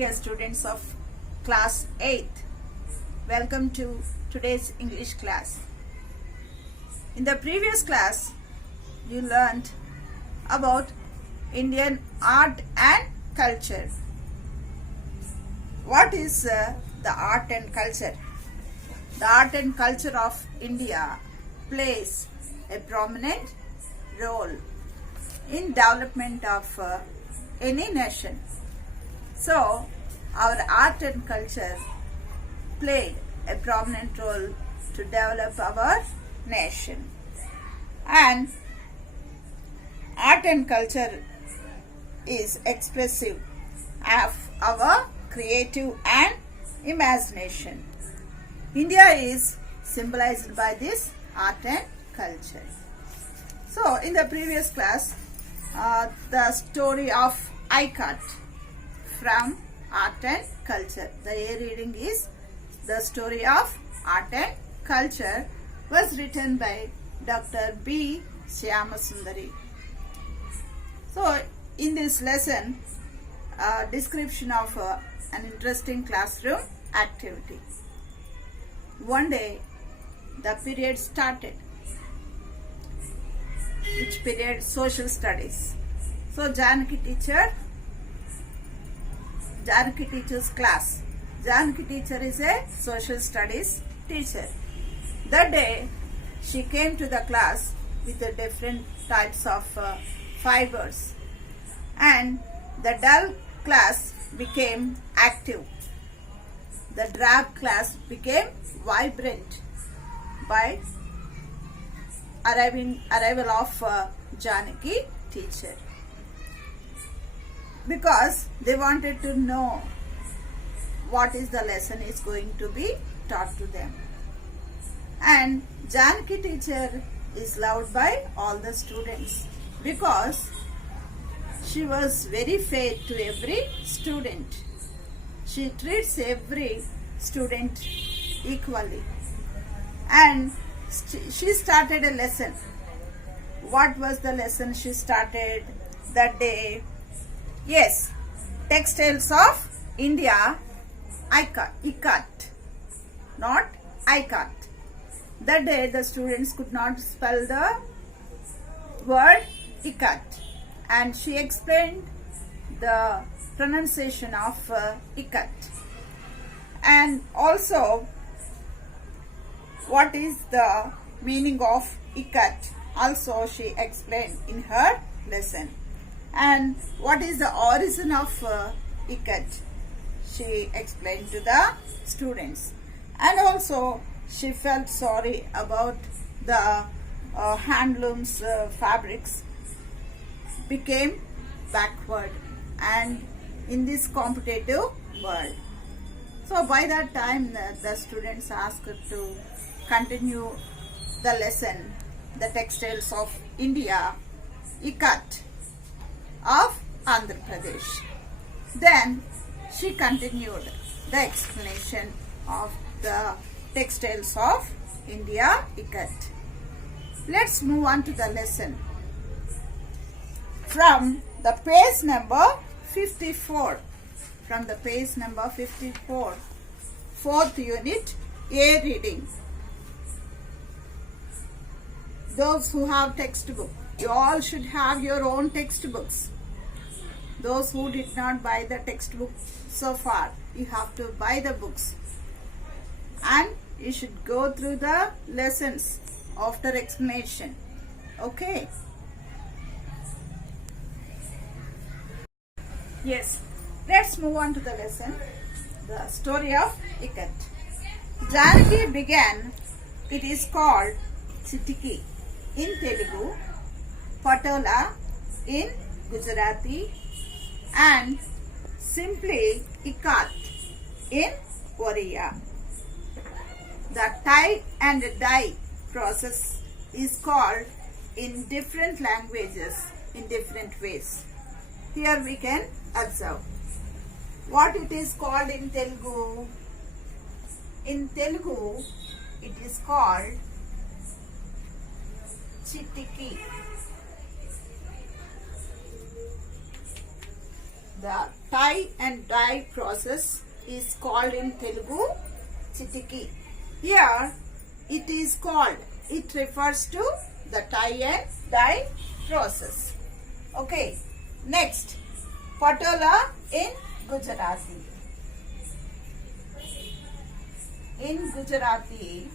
dear students of class 8th. Welcome to today's English class. In the previous class, you learned about Indian art and culture. What is the art and culture? The art and culture of India plays a prominent role in development of any nation. So, our art and culture play a prominent role to develop our nation. And art and culture is expressive of our creative and imagination. India is symbolized by this art and culture. So, in the previous class, the story of I Cut from art and culture. The A reading is the story of art and culture was written by Dr. B. Syamasundari. So, in this lesson, description of an interesting classroom activity. One day, the period started. Which period? Social studies. So, Janaki teacher's class. Janaki teacher is a social studies teacher. That day, she came to the class with the different types of fibers, and the dull class became active. The drab class became vibrant by arrival of Janaki teacher, because they wanted to know what is the lesson is going to be taught to them. And Janaki teacher is loved by all the students because she was very fair to every student. She treats every student equally. And she started a lesson. What was the lesson she started that day? Yes, textiles of India, ikat, not ikat. That day the students could not spell the word ikat, and she explained the pronunciation of ikat, and also what is the meaning of ikat also she explained in her lesson. And what is the origin of ikat she explained to the students. And also she felt sorry about the handlooms fabrics became backward and in this competitive world. So by that time the students asked to continue the lesson, the textiles of India, ikat of Andhra Pradesh. Then she continued the explanation of the textiles of India, ikat. Let's move on to the lesson. From the page number 54. From the page number 54. 4th unit, A reading. Those who have textbook, you all should have your own textbooks. Those who did not buy the textbook so far, you have to buy the books. And you should go through the lessons after explanation. Okay? Yes. Let's move on to the lesson. The story of ikat. Janaki began. It is called Chitiki in Telugu, Patola in Gujarati, and simply ikat in Oriya. The tie and dye process is called in different languages in different ways. Here we can observe what it is called in Telugu. In Telugu, it is called Chitiki. The tie and dye process is called in Telugu chitiki. Here it is called, it refers to the tie and dye process. Okay, next, patola in Gujarati. In Gujarati,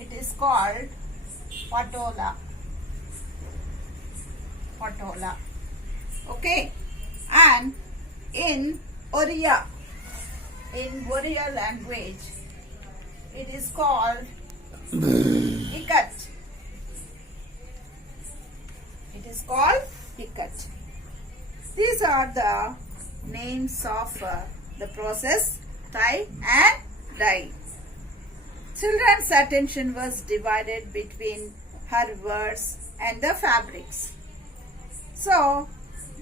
it is called patola. Patola. Okay, and in Oriya language, it is called ikat. It is called ikat. These are the names of the process tie and dye. Children's attention was divided between her words and the fabrics. So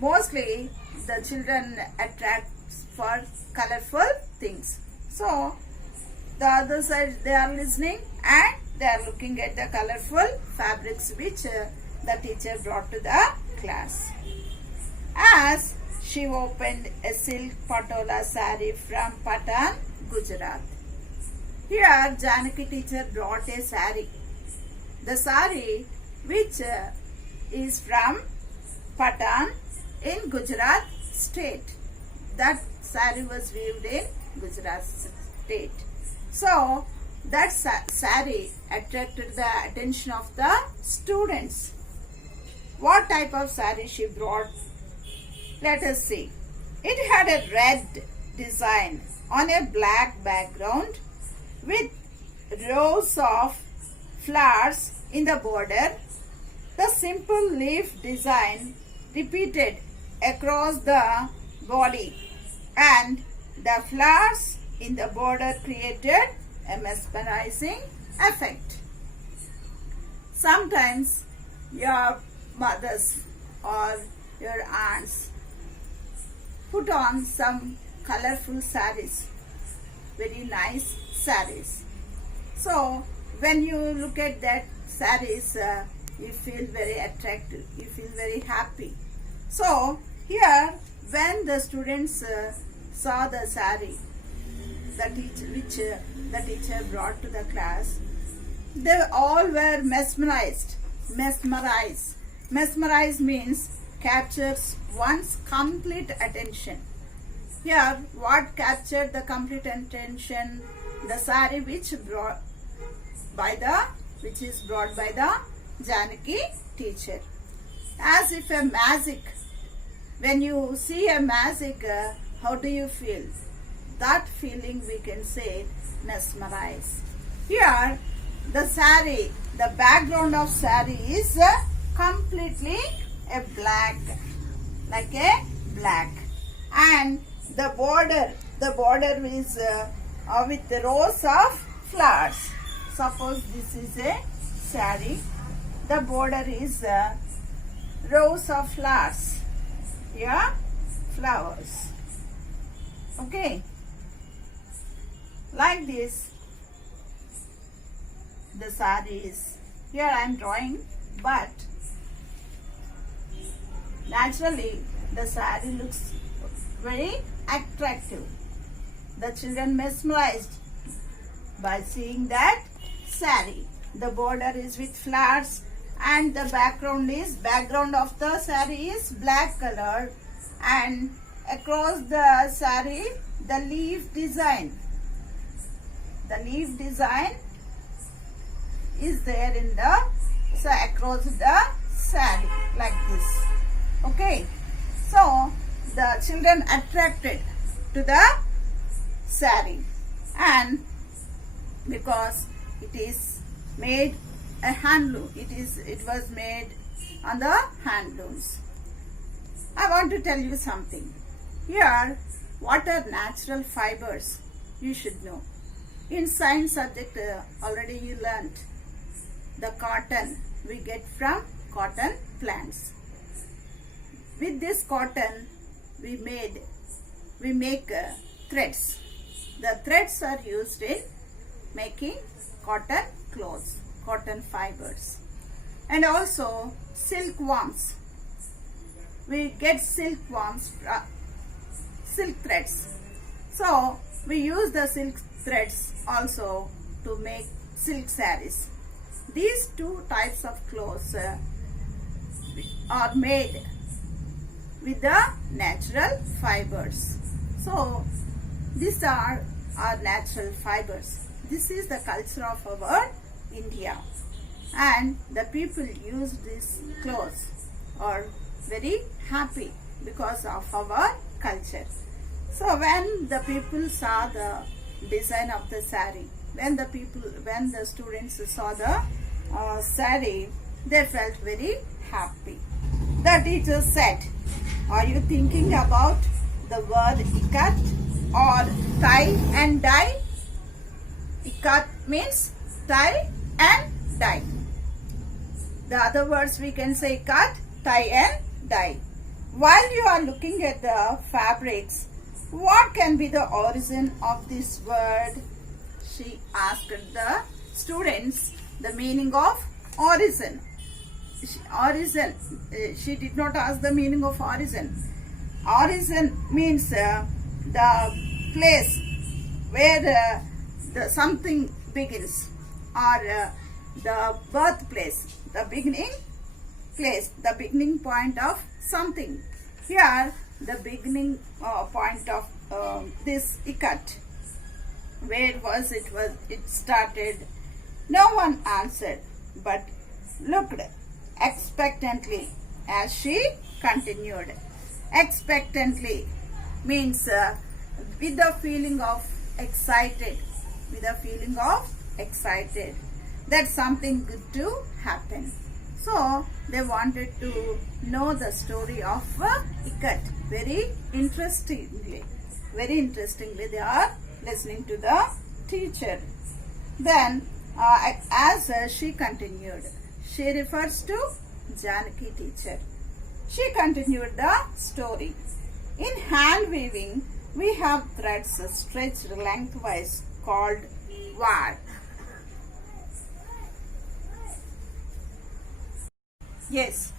mostly the children attract for colorful things. So the other side they are listening and they are looking at the colorful fabrics which the teacher brought to the class. As she opened a silk patola saree from Patan, Gujarat. Here Janaki teacher brought a saree. The saree which is from Patan in Gujarat state. That saree was weaved in Gujarat state. So that saree attracted the attention of the students. What type of saree she brought? Let us see. It had a red design on a black background with rows of flowers in the border. The simple leaf design repeated across the body and the flowers in the border created a mesmerizing effect. Sometimes your mothers or your aunts put on some colorful sarees, very nice sarees. So when you look at that sarees, you feel very attractive, you feel very happy. So here when the students saw the saree which the teacher brought to the class, they all were mesmerized. Mesmerize means captures one's complete attention. Here what captured the complete attention? The saree which is brought by the Janaki teacher. As if a magic. When you see a magic, how do you feel? That feeling we can say mesmerize. Here the saree, the background of saree is completely a black, like a black, and the border is with the rows of flowers. Suppose this is a saree, the border is rows of flowers. Here flowers. Okay, like this the saree is. Here I am drawing, but naturally the saree looks very attractive. The children mesmerized by seeing that saree. The border is with flowers and the background of the saree is black color, and across the saree the leaf design is there in the across the saree like this. Okay, so the children attracted to the saree, and because it is made a handloom, it was made on the handlooms. I want to tell you something. Here, what are natural fibers? You should know. In science subject, already you learnt. The cotton we get from cotton plants. With this cotton, we make threads. The threads are used in making cotton clothes, cotton fibers, and also silkworms. we get silkworms, silk threads. So we use the silk threads also to make silk sarees. These two types of clothes are made with the natural fibers. So these are our natural fibers. This is the culture of our India, and the people use these clothes are very happy because of our culture. So when the people saw the design of the saree, when the students saw the saree, they felt very happy. The teacher said, "Are you thinking about the word ikat or tie and dye?" Ikat means tie and dye. The other words we can say cut, tie and dye. While you are looking at the fabrics, what can be the origin of this word? She asked the students the meaning of origin. She did not ask the meaning of origin. Origin means the place where the something begins, or the birthplace, the beginning place, the beginning point of something. Here, the beginning point of this ikat. Where was it? It started? No one answered, but looked expectantly as she continued. Expectantly means with the feeling of excited, that something good to happen. So they wanted to know the story of ikat. Very interestingly, they are listening to the teacher. Then as she continued, she refers to Janaki teacher. She continued the story. In hand weaving, we have threads stretched lengthwise called warp. Yes,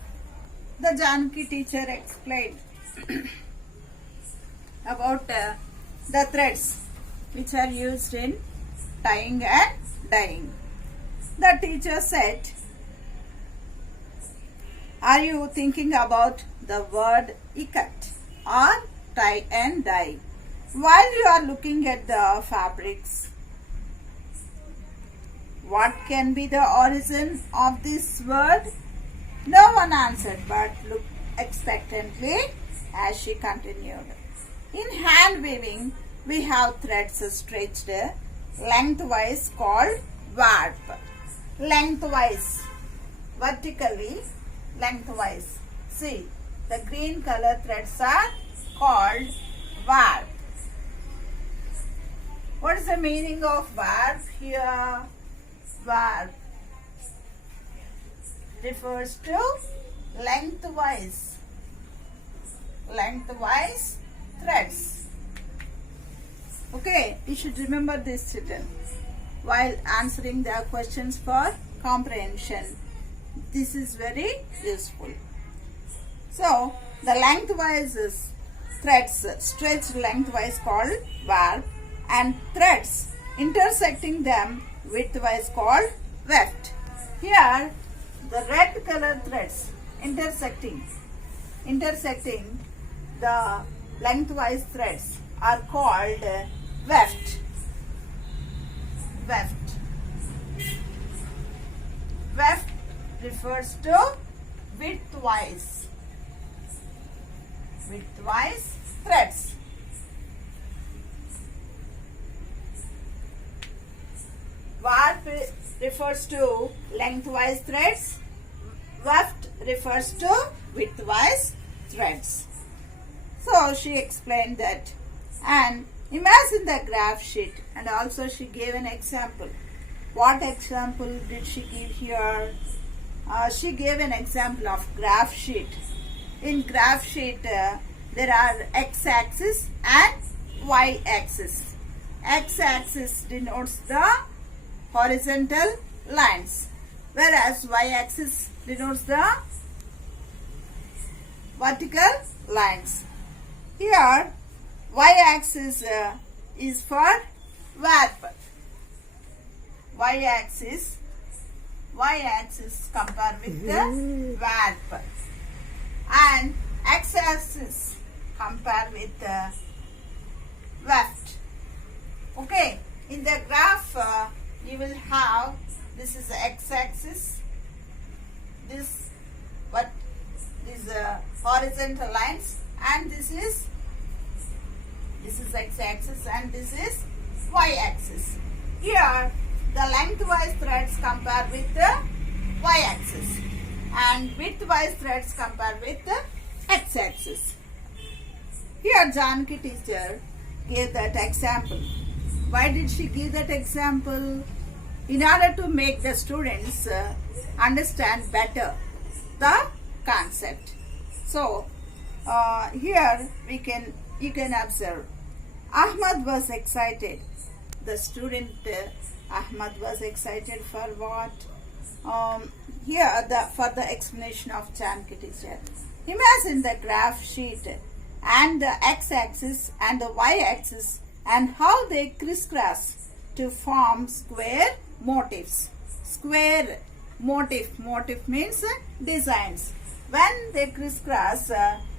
the Janaki teacher explained about the threads which are used in tying and dyeing. The teacher said, "Are you thinking about the word ikat or tie and dye while you are looking at the fabrics? What can be the origin of this word?" No one answered, but looked expectantly as she continued. In hand weaving, we have threads stretched lengthwise called warp. Lengthwise, vertically, lengthwise. See, the green color threads are called warp. What is the meaning of warp here? Warp refers to lengthwise threads. Okay, you should remember this, children, while answering the questions for comprehension. This is very useful. So the lengthwise is threads stretched lengthwise called warp, and threads intersecting them widthwise called weft. Here the red color threads intersecting the lengthwise threads are called weft. Weft refers to widthwise threads. Warp refers to lengthwise threads. Weft refers to widthwise threads. So she explained that, and imagine the graph sheet, and also she gave an example. What example did she give here? She gave an example of graph sheet. In graph sheet, there are x-axis and y-axis. X-axis denotes the horizontal lines, whereas y-axis denotes the vertical lines. Here y-axis is for warp. Y-axis compare with the warp, and x-axis compare with the weft. Okay, in the graph you will have, this is the x-axis, this what these horizontal lines, and this is x-axis and this is y-axis. Here the lengthwise threads compare with the y-axis and widthwise threads compare with the x-axis. Here Janaki teacher gave that example. Why did she give that example? In order to make the students understand better the concept. So here you can observe Ahmad was excited. The student Ahmad was excited for what? Here for the explanation of Janaki teacher. Imagine the graph sheet and the x-axis and the y-axis and how they crisscross to form square motifs. Square motif means designs. When they crisscross,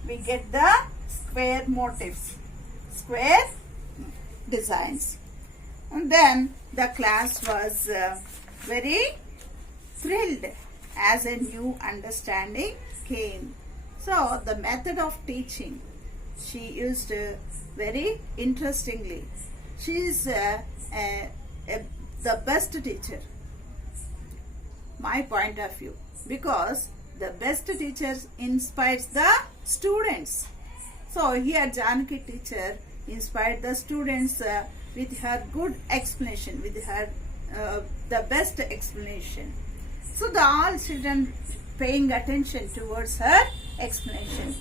we get the square motifs, square designs. And then the class was very thrilled as a new understanding came. So the method of teaching she used very interestingly. She is the best teacher, my point of view, because the best teacher inspires the students. So here Janaki teacher inspired the students with her good explanation, with her the best explanation. So the all children paying attention towards her explanation.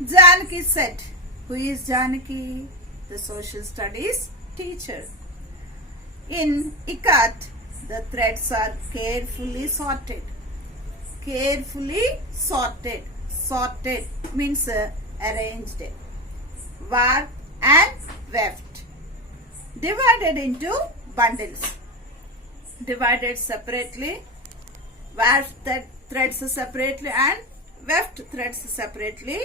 Janaki said, who is Janaki? The social studies teacher. In ikat, the threads are carefully sorted. Carefully sorted. Sorted means arranged. Warp and weft. Divided into bundles. Divided separately. Warp threads separately and weft threads separately,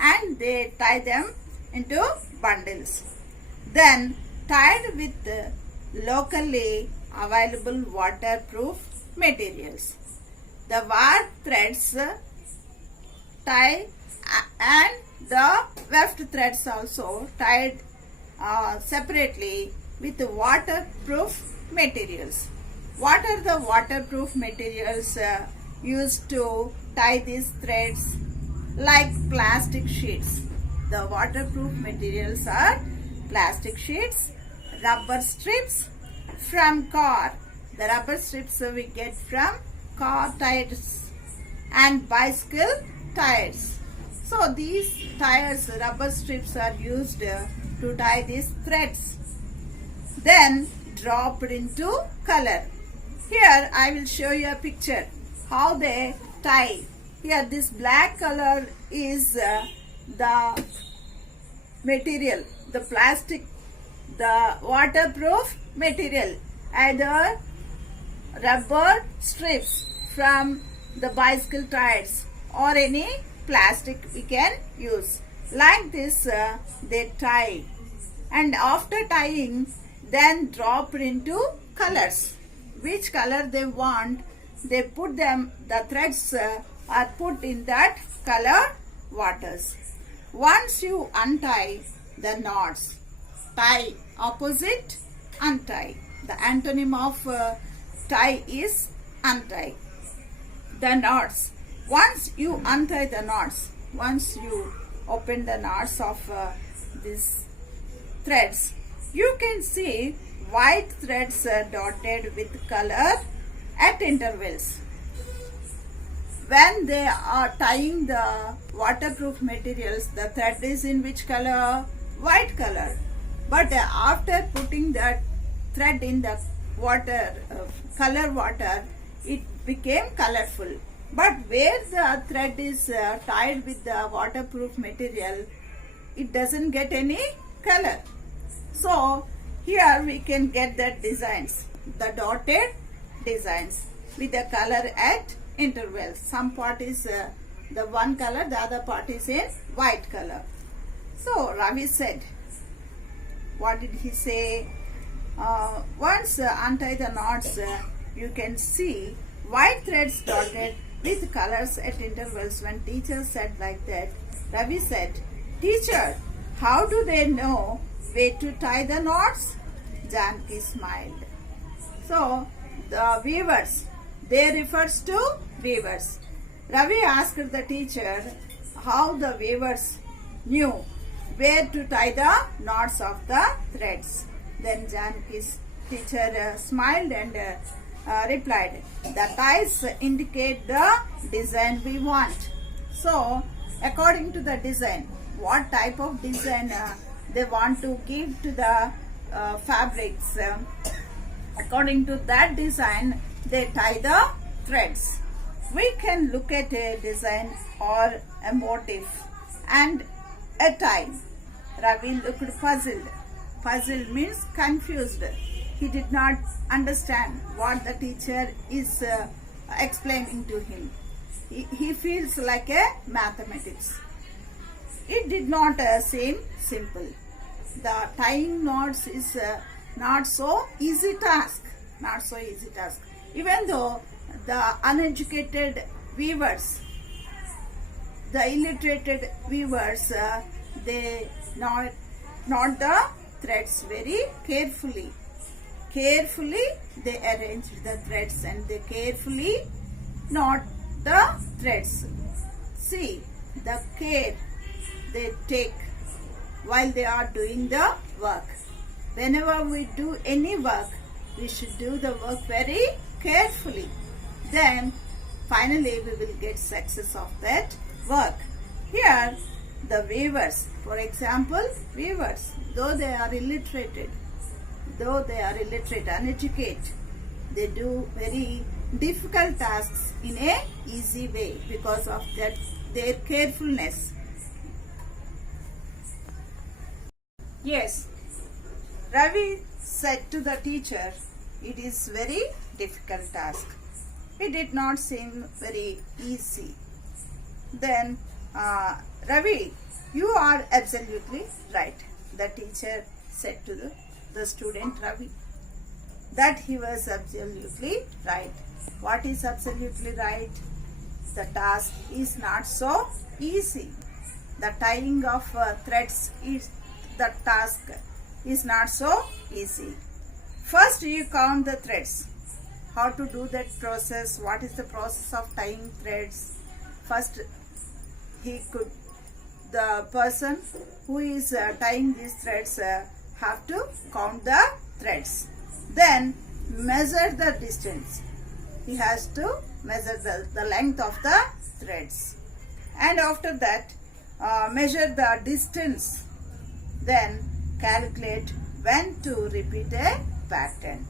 and they tie them into bundles. Then tied with locally available waterproof materials. The warp threads tie and the weft threads also tied separately with waterproof materials. What are the waterproof materials used to tie these threads? Like plastic sheets. The waterproof materials are plastic sheets, rubber strips from car. The rubber strips we get from car tires and bicycle tires. So these tires, rubber strips are used to tie these threads. Then dropped into color. Here I will show you a picture how they tie. Here this black color is the material, the plastic, the waterproof material, either rubber strips from the bicycle tires or any plastic we can use. Like this they tie, and after tying then drop into colors. Which color they want, they put them, the threads are put in that color waters. Once you untie the knots, tie opposite, untie. The antonym of tie is untie. The knots. Once you untie the knots, once you open the knots of these threads, you can see white threads dotted with color at intervals. When they are tying the waterproof materials, the thread is in which color? White color. But after putting that thread in the water, color water, it became colorful. But where the thread is tied with the waterproof material, it doesn't get any color. So here we can get the designs, the dotted designs with the color at intervals. Some part is the one color, the other part is in white color. So Ravi said, what did he say? Once untie the knots, you can see white threads dotted with colors at intervals. When teacher said like that, Ravi said, "Teacher, how do they know where to tie the knots?" Janki smiled. So the weavers, they refers to weavers. Ravi asked the teacher how the weavers knew where to tie the knots of the threads. Then Janki's teacher smiled and replied, "The ties indicate the design we want." So according to the design, what type of design they want to give to the fabrics, according to that design they tie the threads. We can look at a design or a motif and a tie. Ravi looked puzzled. Puzzled means confused. He did not understand what the teacher is explaining to him. He feels like a mathematics. It did not seem simple. The tying knots is not so easy task. Not so easy task. Even though the uneducated weavers, the illiterated weavers, they knot the threads very carefully. Carefully they arrange the threads and they carefully knot the threads. See the care they take while they are doing the work. Whenever we do any work, we should do the work very carefully. Then finally we will get success of that work. Here the weavers, for example, weavers, though they are illiterated, uneducated, they do very difficult tasks in a easy way because of that their carefulness. Yes, Ravi said to the teacher, it is very difficult task. It did not seem very easy. Then Ravi, you are absolutely right. The teacher said to the student Ravi that he was absolutely right. What is absolutely right? The task is not so easy. The tying of threads is the task is not so easy. First you count the threads. How to do that process? What is the process of tying threads? First the person who is tying these threads have to count the threads. Then measure the distance. He has to measure the length of the threads. And after that, measure the distance. Then calculate when to repeat a pattern.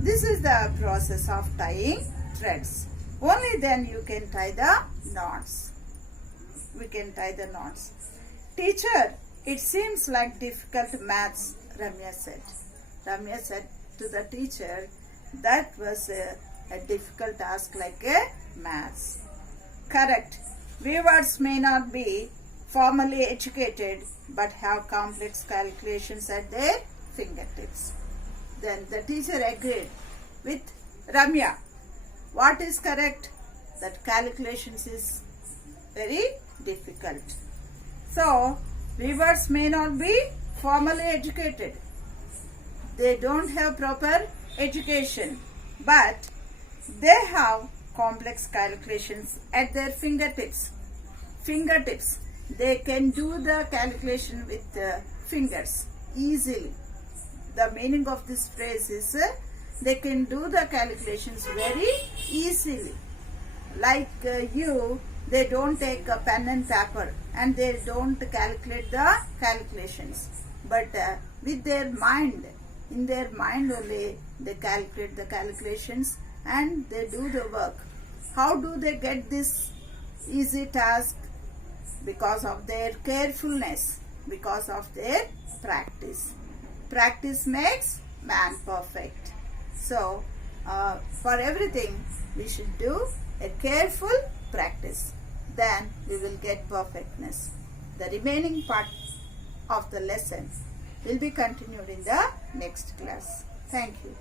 This is the process of tying threads. Only then you can tie the knots. We can tie the knots. Teacher, it seems like difficult maths, Ramya said. Ramya said to the teacher, that was a difficult task like a maths. Correct. Weavers may not be formally educated but have complex calculations at their fingertips. Then the teacher agreed with Ramya. What is correct? That calculations is very difficult. So, weavers may not be formally educated. They don't have proper education, but they have complex calculations at their fingertips. They can do the calculation with fingers easily. The meaning of this phrase is they can do the calculations very easily. Like they don't take a pen and paper and they don't calculate the calculations. But with their mind, in their mind only, they calculate the calculations and they do the work. How do they get this easy task? Because of their carefulness, because of their practice. Practice makes man perfect. So, for everything we should do a careful practice. Then we will get perfectness. The remaining part of the lesson will be continued in the next class. Thank you.